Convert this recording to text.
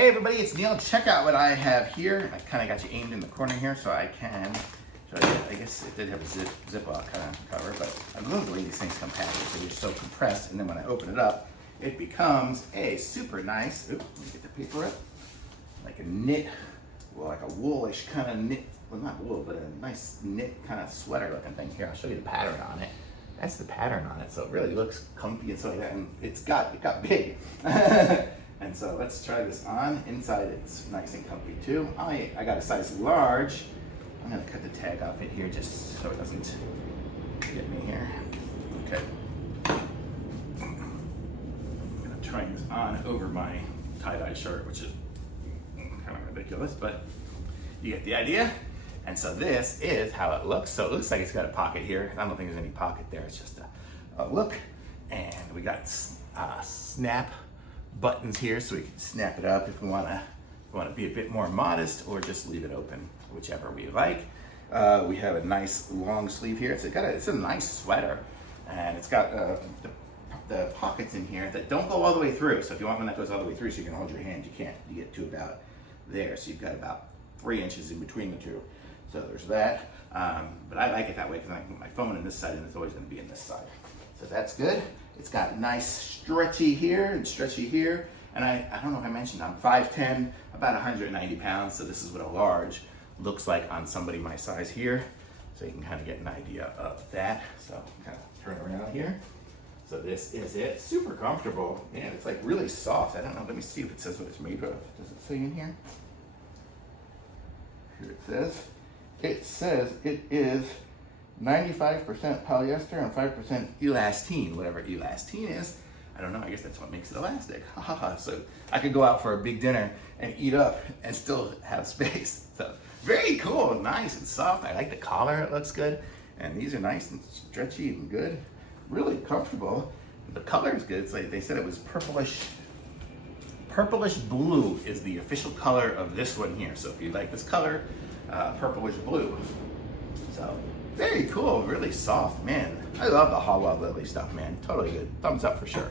Hey everybody, it's Neil. Check out what I have here. I kind of got you aimed in the corner here so I can show you. I guess it did have a ziploc kind of cover, but I love the way these things come packaged. So they're so compressed, and then when I open it up, it becomes a super nice, let me get the paper up, like a knit, well, like a woolish kind of knit, well not wool, but a nice knit kind of sweater looking thing. Here, I'll show you the pattern on it. That's the pattern on it, so it really looks comfy and so like that, and it got big. And so let's try this on. Inside it's nice and comfy too. I got a size large. I'm gonna cut the tag off it here just so it doesn't get me here. Okay. I'm gonna try this on over my tie-dye shirt, which is kind of ridiculous, but you get the idea. And so this is how it looks. So it looks like it's got a pocket here. I don't think there's any pocket there. It's just a look. And we got snap buttons here so we can snap it up if we want to be a bit more modest, or just leave it open, whichever we like. We have a nice long sleeve here. It's a nice sweater, and it's got the pockets in here that don't go all the way through. So if you want one that goes all the way through so you can hold your hand, you can't. You get to about there. So you've got about 3 inches in between the two. So there's that. But I like it that way because I can put my phone in this side and it's always going to be in this side. So that's good. It's got nice stretchy here and stretchy here. And I don't know if I mentioned, I'm 5'10", about 190 pounds. So this is what a large looks like on somebody my size here. So you can kind of get an idea of that. So kind of turn around here. So this is it. Super comfortable. Man, it's like really soft. I don't know. Let me see if it says what it's made of. Does it say in here? Here it says. It says it is 95% polyester and 5% elastine, whatever elastine is. I don't know, I guess that's what makes it elastic. So I could go out for a big dinner and eat up and still have space. So very cool, nice and soft. I like the collar, it looks good. And these are nice and stretchy and good. Really comfortable. The color is good. It's like they said it was purplish blue is the official color of this one here. So if you like this color, purplish blue. So very cool, really soft, man. I love the hawalili stuff, man. Totally good. Thumbs up for sure.